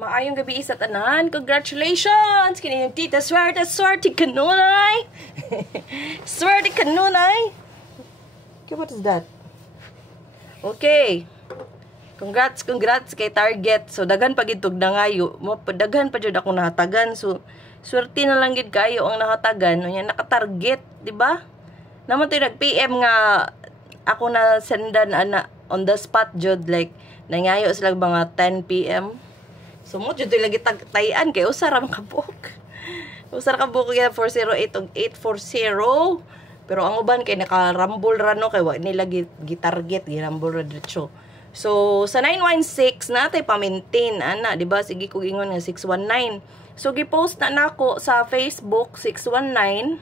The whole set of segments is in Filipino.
Maayong gabi sa tanan. Congratulations! Kini yung tita swerte kanunay. Swerte kanunay. Okay, what is that? Okay. Congrats kay Target. So daghan pa gid tug nangayo. Daghan pa jud ako nahatagan. So swerte na lang gid kayo ang nahatagan. Unya naka-target, di ba? Naman to nag-PM nga ako na sendan ana on the spot jud, like nangayo sila mga 10 PM. So mo jud lagi tayan kay usar ang kabuk. Usar kabuk kay 408 ug 840. Pero ang uban kay naka-rumble ra no kay wa nila gi-target, gi-rumble ra diretso. So sa 916 natay pa-maintain ana, di ba? Sige ko ingon nga 619. So gi-post na nako sa Facebook 619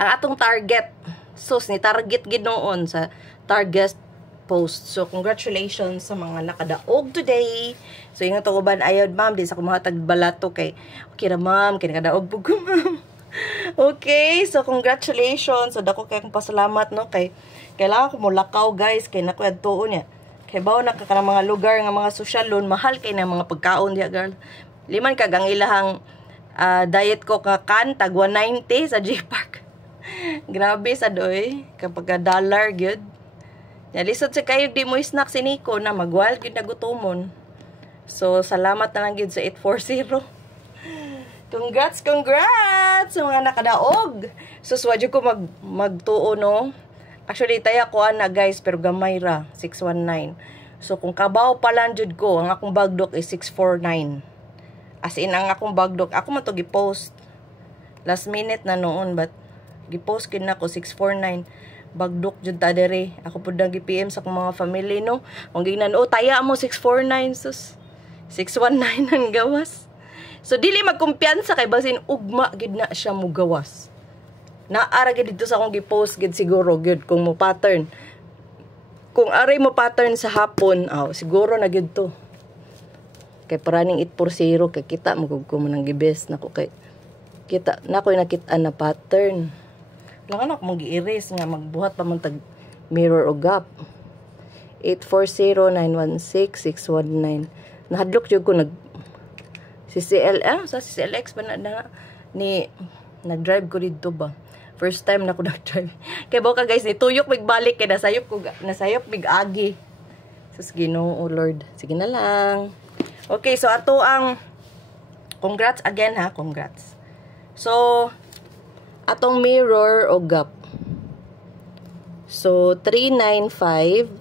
ang atong target. So ni target gid noon sa target post. So congratulations sa mga nakadaog today. So yung ito uban ayod ma'am, di sa kumahatag balato kay okay ra ma'am, kay nakadaog pug ma'am. Okay, so congratulations. So dako kay pasalamat no kay kailangan ko mulakaw guys kay nako adtuon niya. Kay bawo na ka mga lugar nga mga sosyalon, mahal kay na mga pagkaon diya girl. Liman kag ang ilahang diet ko ka kan tag 190 sa J-Park. Grabe sa doy kapag dollar gyud. Lisod sa kayo di mo snack si Nico na magwal gyud nagutomon. So salamat na lang gyud sa 840. Congrats sa mga nakadaog. So swadyo ko magtuo no. Actually taya ko ana guys pero gamay ra 619. So kung kabaw pa lang jud ko, ang akong bagdok is 649. As in ang akong bagdok ako man to gi-post. Last minute na noon but gi-post kin nako 649. Bagdok jud ta dere. Ako pud nang gi-PM sa akong mga family no. Ang gingnan taya mo 649 sus. 619 ang gawas. So dili magkumpiyansa kay basin ugma gid na siya mo gawas. Naara gid dito sa akong gi-post gid siguro gid kung mo pattern. Kung aray mo pattern sa hapon, siguro na gid to. Kay paraning 840 kay kita magug ko man ang gibes nako kay kita nako nakita na pattern. Langan ako mag-erase nga magbuhat pa man tag mirror o gap. 840-916-619. Nahadlok jud ko sa CCLX pa na ni nag-drive ko dito ba. First time na ko nag-drive. Kay boka guys, ni tuyok bigbalik kay nasayop big agi. Sus Ginoo, oh Lord. Sige na lang. Okay, so ato ang congrats again ha, congrats. So atong mirror o gap. So 395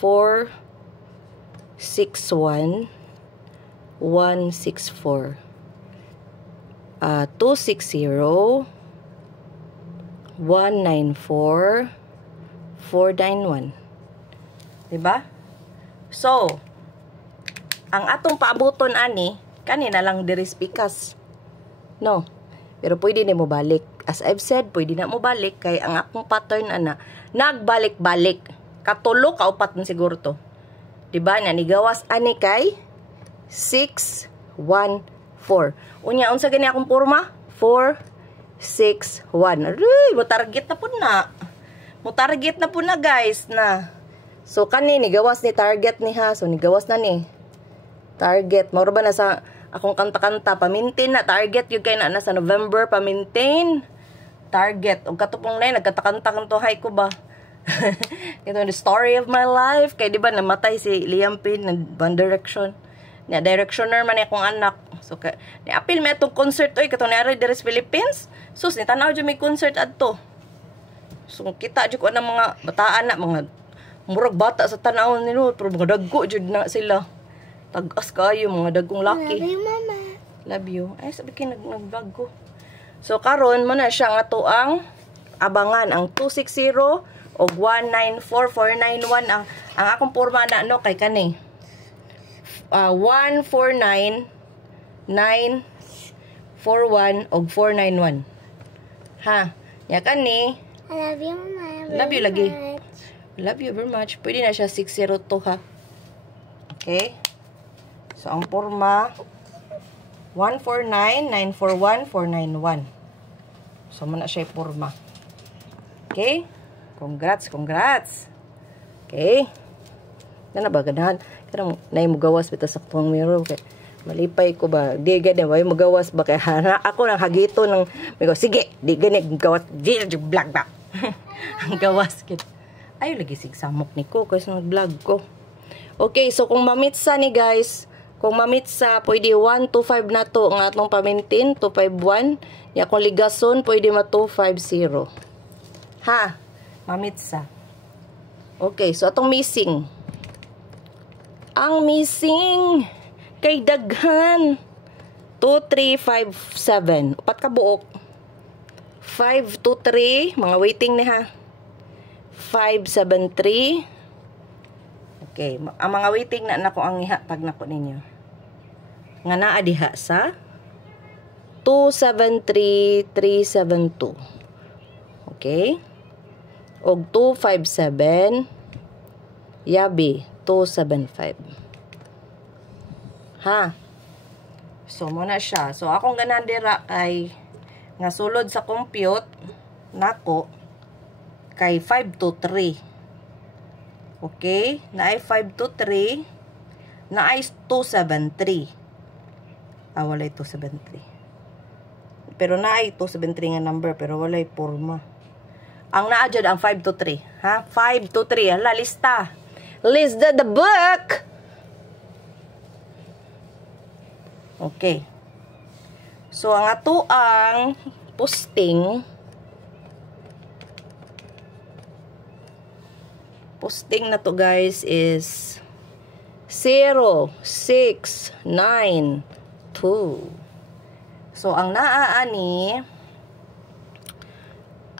461 164 260 194 491. Diba? So ang atong paabuton ani kanina lang diri pikas. No. Pero pwede na mo balik. As I've said, pwede na mo balik kay ang akong pattern ana nagbalik-balik. Katulo ka upat na siguro to. Diba? Nigawas ani kay 614. Unya unsa gani akong porma? 461. Aray, mo target na po na. Mo target na po na guys na. So kani nigawas ni target ni ha. So nigawas na ni. Target. Mao ba na sa akong kanta-kanta pamintain na target yung kay na sa November pamintain target og katupong na nagkatakanta kanto hay ko ba. Ito the story of my life kay di ba namatay si Liam Payne ng One Direction na directioner man akong anak. So kay ni apil me atong concert oy katong nari diri sa Philippines. Sus ni tanaw jud may concert adto. So kita jud ko na mga bataan na mga murag bata sa tanawon nilo pero mga dagko jud na sila. Tagas kayo mga dagkong laki. Love you, mama. Love you. Ay, sabi kayo nag-vlog ko. So, karon mo na siya nga to ang abangan. Ang 260 o 194491. Ang akong porma na ano kay kani. 149 941 o 491. Ha? Ya kani. I love you, mama. Love you lagi. Love you very much. Pwede na siya 602 ha. Okay? So, ang porma 149-941-491. So, muna siya yung porma. Okay? Congrats. Okay? Na ba? Ganahan. Tara mo, nay mo gawas bitaw sa tong mirror kay malipay ko ba. Di gani way mo gawas ba kay ako nang hagito ng migo. Sige, di gani gawas di vlog ba. Ang gawas kit. Ay lagi sigsamok ni ko kasi nag-vlog ko. Okay, so kung mamitsa ni guys, kung mamitsa pwede 1 to 5 na to ang atong pamintin 251. Ya kung ligason pwede ma 250. Ha? Mamitsa. Okay, so atong missing. Ang missing kay daghan 2357. Upat ka buok. 523, mga waiting ni ha. 573. Okay, ang mga waiting na nako ang ihatag nako ninyo. Nga naa diha sa 273372. Okay? Og 257 yabi 275. Ha? So muna siya. So akong ganan dira kay nga sulod sa compute nako kay 5 to 3. Okay? Naay 5 to 3. Naay 273. Walay 273. Pero naay 273 nga number pero walay porma. Ang naa dyan ang 5 to 3. Ha? 5 to 3. Hala, lista. Lista the book. Okay. So, ang ato ang posting na to guys is 0692. So, ang naaani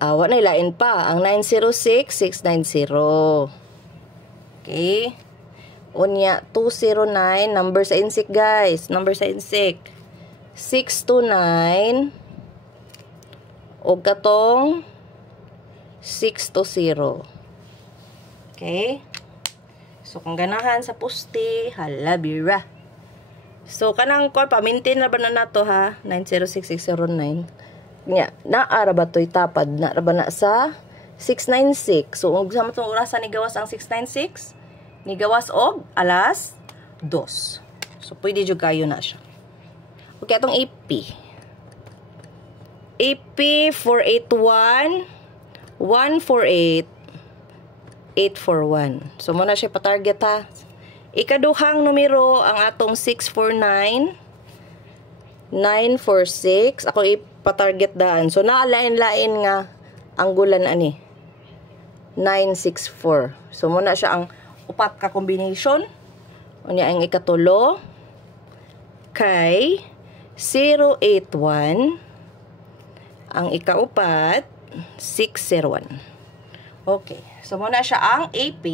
wa na ilain pa. Ang 906-690. Okay. Unya, 209. Number sa insik, guys. Number sa insik. 629. O katong 620. Okay. So, kung ganahan sa poste, hala, bira. So, kanang ko, pamintin na ba na nato ha? 906-609. Nya, naara ba to'y tapad? Naara ba na sa 696? So, kung sama itong orasan ni gawas ang 696, ni gawas og alas 2. So, pwede dyan kayo na siya. Okay, itong AP. AP 481 148 841. So, muna siya pa-target ha. Ikaduhang numero ang atong 649 946. Ako ipa-target daan. So, naalain-lain nga ang gulan ani. 964. So, muna siya ang upat ka combination. Unya ang ikatulo kay 081. Ang ikaupat 601. Okay. So, muna siya ang AP,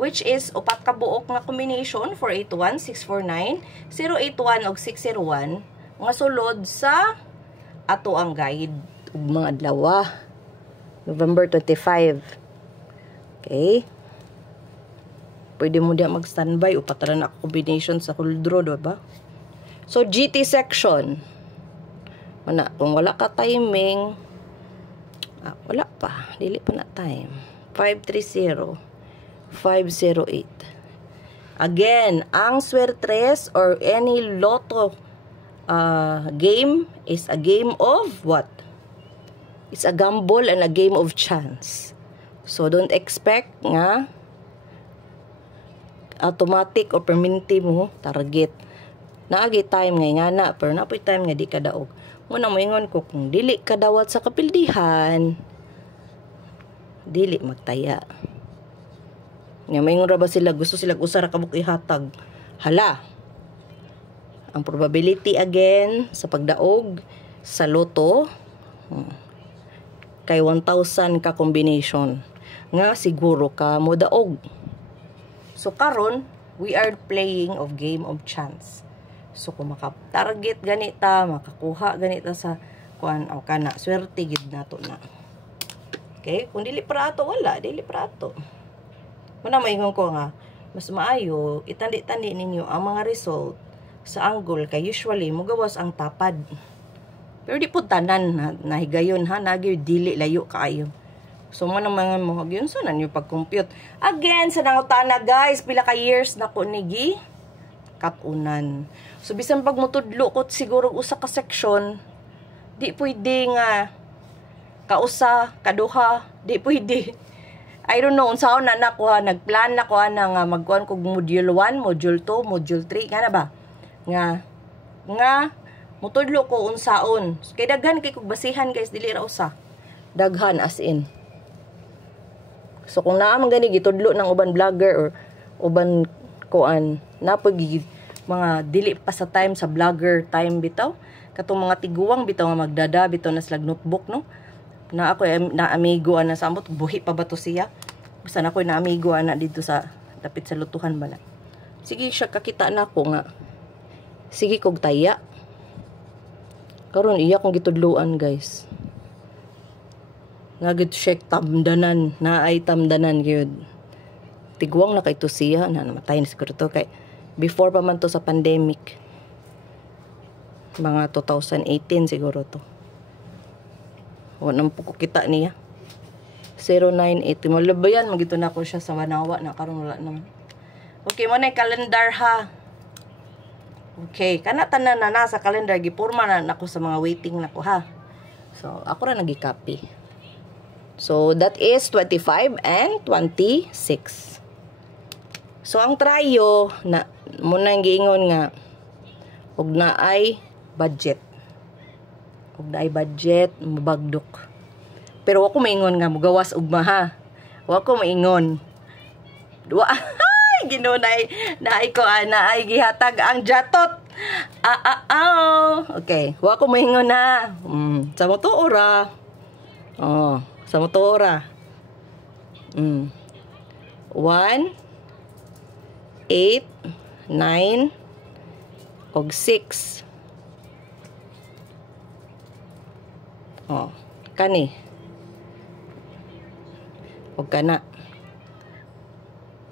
which is upat ka buok nga combination, 481, 649, 081 og 601, nga sulod sa ato ang guide ug mga adlaw. November 25. Okay. Pwede mo diya mag-standby, upat ra na combination sa kuldro, diba? So, GT section. Mana, kung wala ka timing, wala pa, dili pa na time. 530 508. Again, ang Swertres or any lotto game is a game of what? It's a gamble and a game of chance. So, don't expect nga automatic or permanente mo target. Naagi time nga na, pero napoy time nga di ka daog. Muna mo ingon ko, kung dili ka dawat sa kapildihan, dili magtaya. Nga mayngon ra ba sila, gusto sila usara kabuk ihatag. Hala. Ang probability again sa pagdaog sa loto kay 1,000 ka combination. Nga siguro ka mo daog. So karon, we are playing of game of chance. So kung maka-target ganita, makakuha ganita sa kuan o kana, swerte gid nato na. Okay? Kung dili para ato, wala. Dili para ato. Muna maingon ko nga, mas maayo, itandi-tandi ninyo ang mga result sa angle kay usually, mugawas ang tapad. Pero di po tanan na higayon ha, nagi dili layo kaayo. So, man ang mga mo, yun sa nan yung pag-compute. Again, sa nangutana, guys, pila ka years na ko nigi katunan. So, bisan pag mutudlo ko, siguro usa ka section, di pwede nga, kausa, kaduha, di pwede. I don't know, unsaon na nakuha, nagplan na ko na nga, magkuhan kog module 1, module 2, module 3, nga na ba? Nga, mutudlo ko unsaon. So, kay daghan, kay kog basihan, guys, dili ra usa. Daghan, as in. So, kung naamang gani, gitudlo ng uban vlogger or uban kuan, napag mga dili pa sa time sa vlogger time bitaw. Katong mga tiguwang bitaw nga magdada, bitaw na slag notebook, no? Na ako, na amigo, na samot, buhi pa ba to siya? Basta na ako, na amigo, na dito sa, tapit sa lutuhan ba na. Sige, siya kakita na ako nga. Sige, kog taya. Karon iya kong gitudluan, guys. Nagit check tamdanan, na ay tamdanan gyud. Tiguang na kay to siya, na namatay na siguro to kay before pa man to sa pandemic. Mga 2018 siguro to. Wala po ko kita niya. 0980. Malabayan, magito na ko siya sa Wanawa na karon wala naman. Okay, mo na calendar ha. Okay, kana tanan na nasa calendar gipurma na nako sa mga waiting nako ha. So, ako ra nagi-copy. So, that is 25 and 26. So, ang trayo, na, muna yung giingon nga, og na ay budget. Og na ay budget, mabagdok. Pero ako maingon nga, mugawas og maha. Ako maingon. Ay, ginunay, na ay gihatag ang jatot. Okay, wako maingon na. Sa motora. Oh. Sa motora. 1, 8, 9, og 6. Oh, kani. Og kana.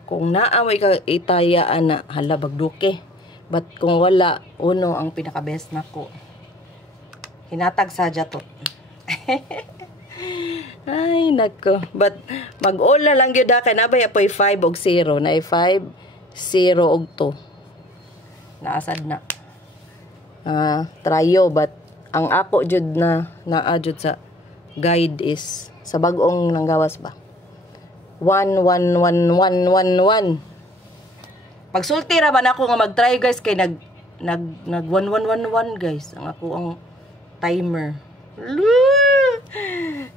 Kung naamoy ka itayaan na hala bagduke. But kung wala, uno ang pinaka-best nako. Hinatag sa jatot. Ay, nako. But, mag-ola lang yun kay nabay apoy 5 og 0. Na 5, 0 og 2. Naasad na. Trayo, but, ang ako jud na naajud sa guide is, sa bagong nanggawas ba? 1, 1, 1, 1, 1, 1. Pagsulti ra ba na ako nga mag-try, guys, kay nag 1, 1, 1, 1, guys. Ang ako ang timer.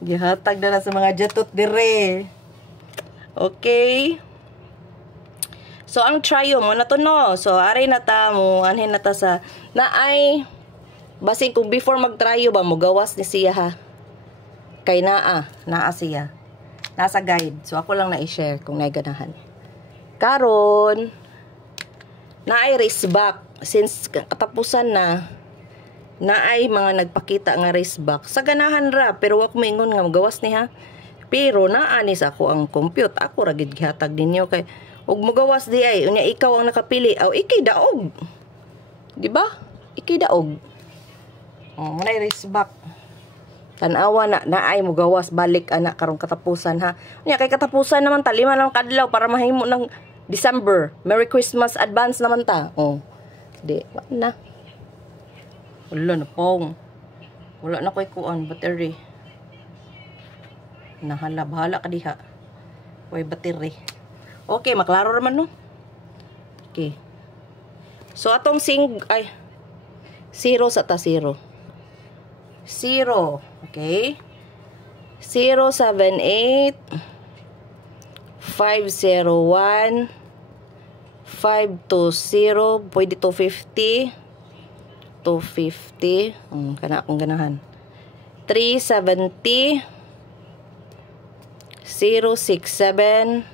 Gihatag na sa mga jatot dire. Okay. So, ang tryo mo na to, no? So, aray na ta mo. Anhin na ta sa naay. Basing kung before mag-tryo ba, mo gawas ni siya ha. Kay naa siya. Nasa guide. So, ako lang na i-share kung naiganahan. Karon, naay race back. Since katapusan na ay mga nagpakita nga race back sa ganahan ra, pero wak maingon nga magawas niha. Pero naani sa ako ang compute, ako ra gid gihatag ninyo kay ug magawas di ay unya ikaw ang nakapili aw ikay daog, di ba? Ikay daog. Manay race back, tanawa na ay magawas balik ana karong katapusan ha. Unya kay katapusan naman ta 5 lang kadlaw para mahimo ng December. Merry Christmas advance naman ta. Di na. Wala na pong. Wala na ko'y kuan, battery. Nahala, bahala ka diha. Ko'y battery. Okay, maklaro naman no. Okay. So, atong 0 sa ta 0. 0. Okay. 078 501 520 pwede 250 kana akong ganahan 370 067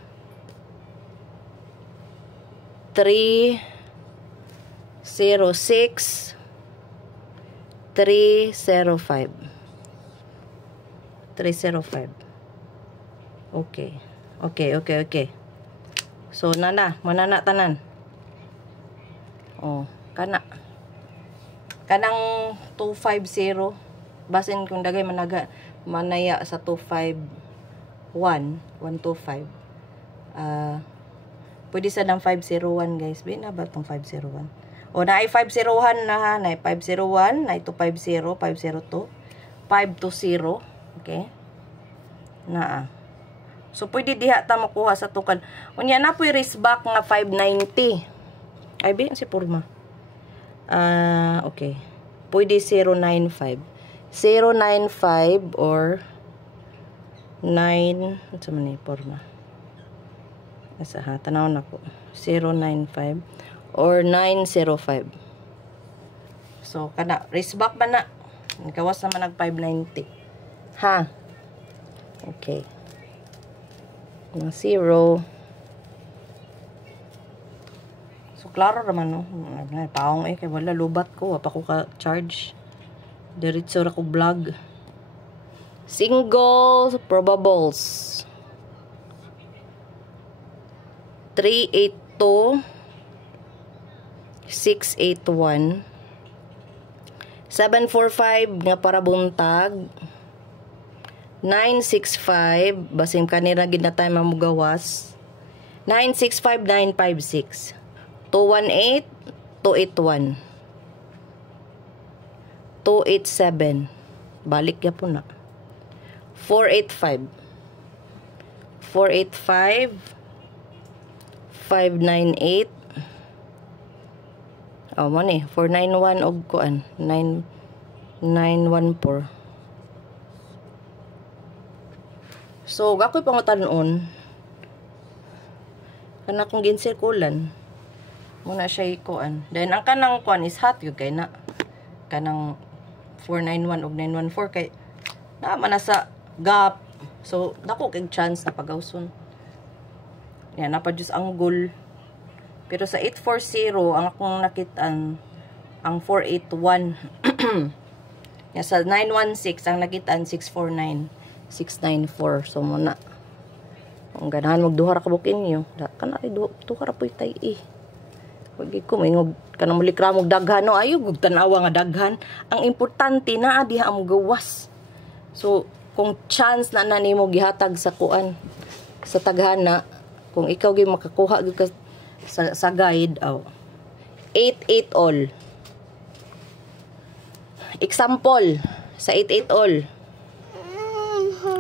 306 305 okay. So manana tanan. Kanang 250 basin kung dagay manaya sa 25 125. Pwede sa ng 501 guys. Bin na ba itong 501? O na ay 501 na ha. Na ay 501. Na ito 50. 502. 520. Okay. Na so pwede diha ta makuha sa tukan. Unya na po raise back nga 590. Ay bin si Purma. Okay. Pwede 095. 095 or 9. Ano sa man ni Purma? Asa ha, tanaw na ko. 095 or 905. So, kana, raise back ba na? Nagkawas naman nag 590. Ha? Okay. 0. So, klaro naman, no? Paong kaya wala, lubat ko. Wapa ko ka-charge. Diretso ra ko vlog. Single probables. 382 681 745 nga para buntag 965 basim kanira gid na tayo mamugawas 965 956 218 281 287 balik ya po na 485 485 598 mo ni 491 og kuan 9914. So gakoy pangutanon kana kung ginsirkulan muna siya kuan. Then ang kanang kuan is hot gyud kay na kanang 491 og 914 kay na man sa gap. So dako kay chance na pagawson. Yan, napadjus ang goal. Pero sa 840, ang akong nakitaan, ang 481. Yan, sa 916, ang nakitaan, 649. 694. So, muna. Ang ganahan, magduha ra kabukin nyo. Kanari, duha ra po itay eh. Huwag ko, may kanang mulikra mong daghan. No? Ayaw, tanawa nga daghan. Ang importante na, diha ang gawas. So, kung chance na nanimo gihatag sa kuan, sa taghana, kung ikaw gyud makakuha gyud ka sa guide 88 all. Example sa 88 all.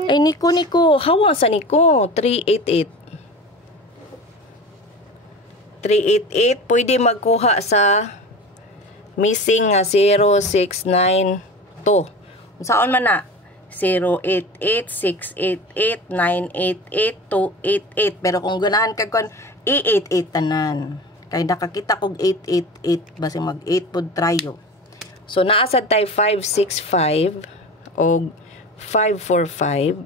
Ay Niko hawang sa Niko 388. 388 pwede magkuha sa missing nga 0692. Unsaon man na? 088-688-988-288. Pero kung ganahan ka kung i-88 tanan. Kaya nakakita kong 888. Basta mag-8 po tryo. So, naasad tayo 565 o 545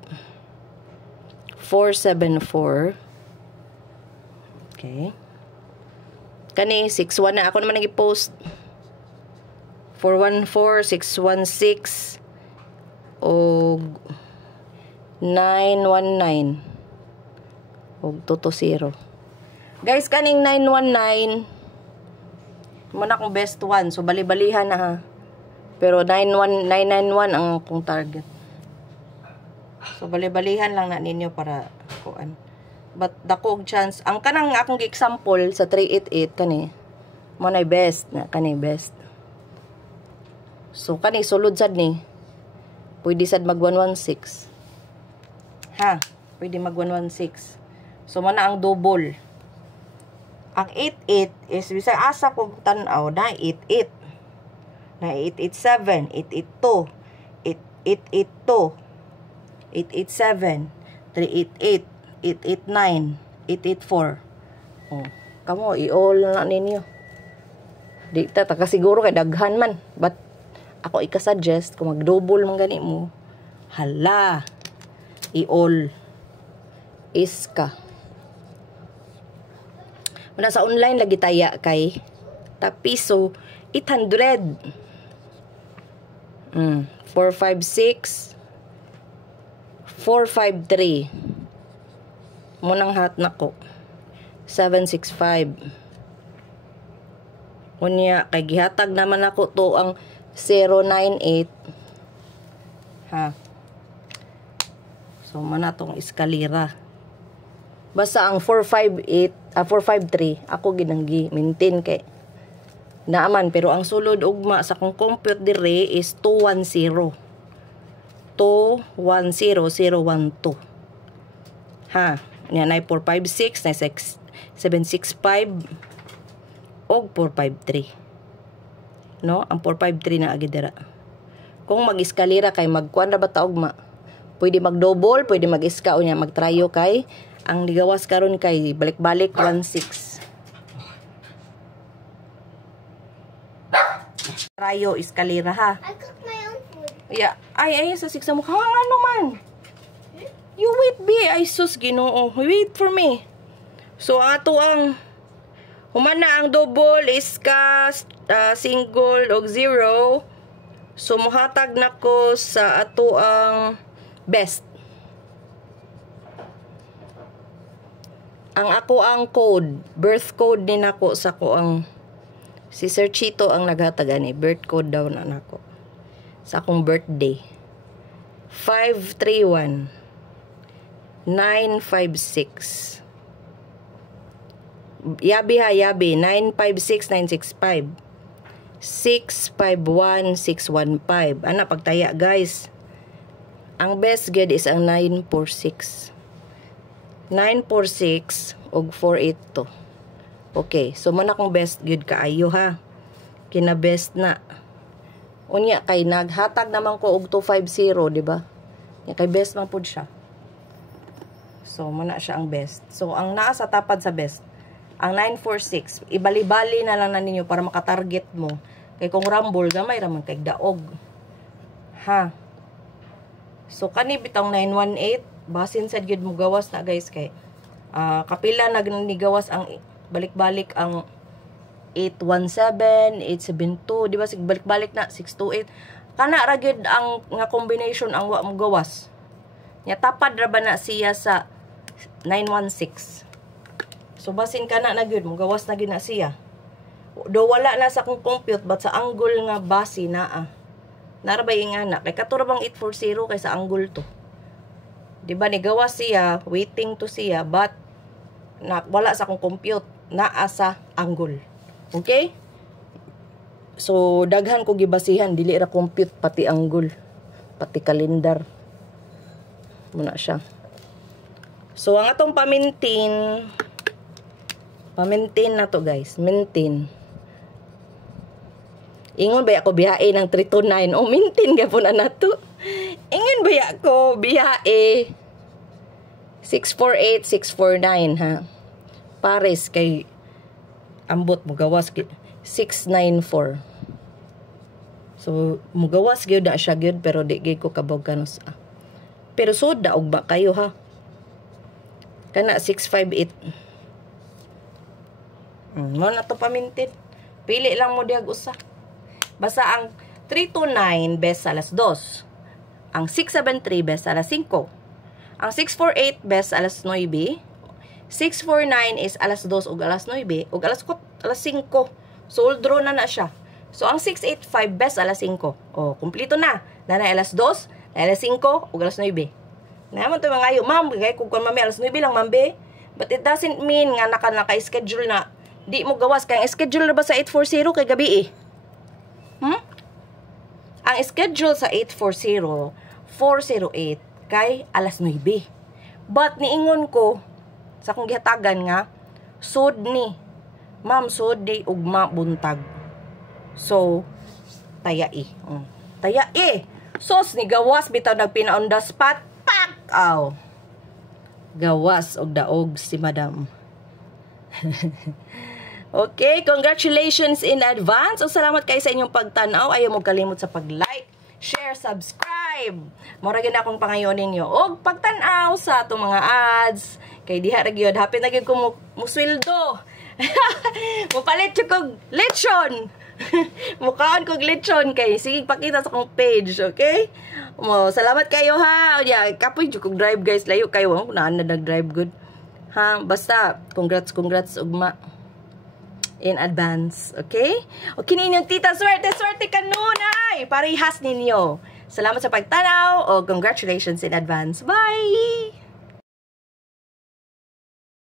474. Okay. Kani, 61 na. Ako naman nag-post. 414, 616 o 919 o 220. Guys, kaning 919 muna akong best one. So, bali-balihan na ha. Pero 991 ang akong target. So, bali-balihan lang na ninyo para kuan. But, dako og chance. Ang kanang akong example sa 388 kani, manay best na. Kani best. So, kani sulod sad ni. Pwede sad mag 116. Ha? Pwede mag 116. So, mana ang double. Ang 88 is, bisag asa kong tanaw na 88. Na 887, 882, 882, 887, 388, 889, 884. Oh, kamo, i-all na ninyo. Di ta, siguro kay daghan man. But, ako ika-suggest, kung mag-double man gani mo, hala, i-all is ka. Wala sa online lagi taya kay tapiso 800. 456 453 munang hat nako 765. Unya kay gihatag naman ako to ang 098 ha. So So, mana tong eskalera. Basta ang 453, ako ginanggi, maintain kay naaman. Pero ang sulod ugma sa kong compute dire is 210. 210,012. Ha, yan ay 456, na 765, og 453. No? Ang 453 na agidira. Kung mag-eskalera kay magkuan ra ba ta ugma? Pwede mag-double, pwede mag-iska o niya, mag-tryo kay ang ligawas karon kay balik-balik 16. Tryo eskalera ha. I cooked my own food. Yeah. Ay, sa siksa mo. Ano man? You wait, be. Ay, sus, Ginoo. Wait for me. So, ato ang humana ang double, iska, single, og zero. So, muhatag na ko sa ato ang best. Ang ako ang code, birth code din ako sa ko ang si Sir Chito ang naghatag ani, birth code daw na nako. Sa akong birthday. 531 956. Yabi ha, yabi. 956 965. 651 615. Ana pagtaya guys. Ang best good is ang 946. 946 og 482. Okay, so man akong best good kaayo ha. Kina best na. Unya kay naghatag naman ko og 250, di ba? Ya kay best man pud siya. So muna siya ang best. So ang naa sa tapad sa best, ang 946, ibali-bali na lang na ninyo para makatarget mo. Kay kung rumble gamay ra man kay daog. Ha. So kani bitong 918 basin sad gyud mo gawas na guys kay kapila nagnigawas ang balik-balik ang 817, 872, di ba sig balik-balik na 628. Kana ra gyud ang nga combination ang wa mo gawas. Nya tapad ra ba na siya sa 916. So basin kana na gyud mo gawas na gyud na siya. Do wala na sa kong compute but sa angle nga base naa. Nara ba ingana kay katura bang 840 kay sa angle to. Di ba ni gawas siya, waiting to siya, but na, wala sa akong compute, naa sa angle. Okay? So, daghan ko gibasihan, dili ra compute, pati angle, pati kalendar. Muna siya. So, ang atong pamintin na to guys, maintain. Ingon ba ako biyae ng 329? O, maintain gapon na to. Ingin ba ako biyae 648, 649 ha. Pares kay ambot mo gawas 694. So mugawas gyud da siya gyud pero di gyud ko kabog kanos. Pero sud daog ba kayo ha. Kana 658. Mo na to pamintin. Pili lang mo diag usa. Basta ang 329 best sa alas 2. Ang 673 best alas 5. Ang 648 best alas 9. 649 is alas 2 ug alas 9 ug alas 5. So draw na siya. So ang 685 best alas 5. Oh, kumpleto na. Nanay alas 2, alas 5 ug alas 9. Naman to mga ayo, ma'am, kay kung mami alas 9 lang mambe. But it doesn't mean nga naka-schedule na. Di mo gawas kay schedule na ba sa 840 kay gabi eh. Ang schedule sa 840 408 kay alas 9. But niingon ko sa kong gihatagan nga sud ni ma'am sud di ugma buntag. So tayai. Tayai. Sos ni gawas bitaw nagpina on the spot. Pak! Aw. Gawas og daog si madam. Okay, congratulations in advance. O salamat kayo sa inyong pagtanaw. Ayaw mo kalimot sa pag-like, share, subscribe. Mura gina akong pangayon ninyo. O pagtanaw sa itong mga ads. Kay diha ragyod. Happy na gyud ko musweldo. Mupalit ko kog lechon. Mukhaon kog lechon kay. Sige, pakita sa akong page. Okay? Salamat kayo ha. O yeah, kapoy kog drive guys. Layo kayo. Naan na nag-drive good. Ha? Basta, congrats ugma. In advance, okay? O kininyong tita, swerte kanunay! Parihas ninyo. Salamat sa pagtanaw o congratulations in advance. Bye!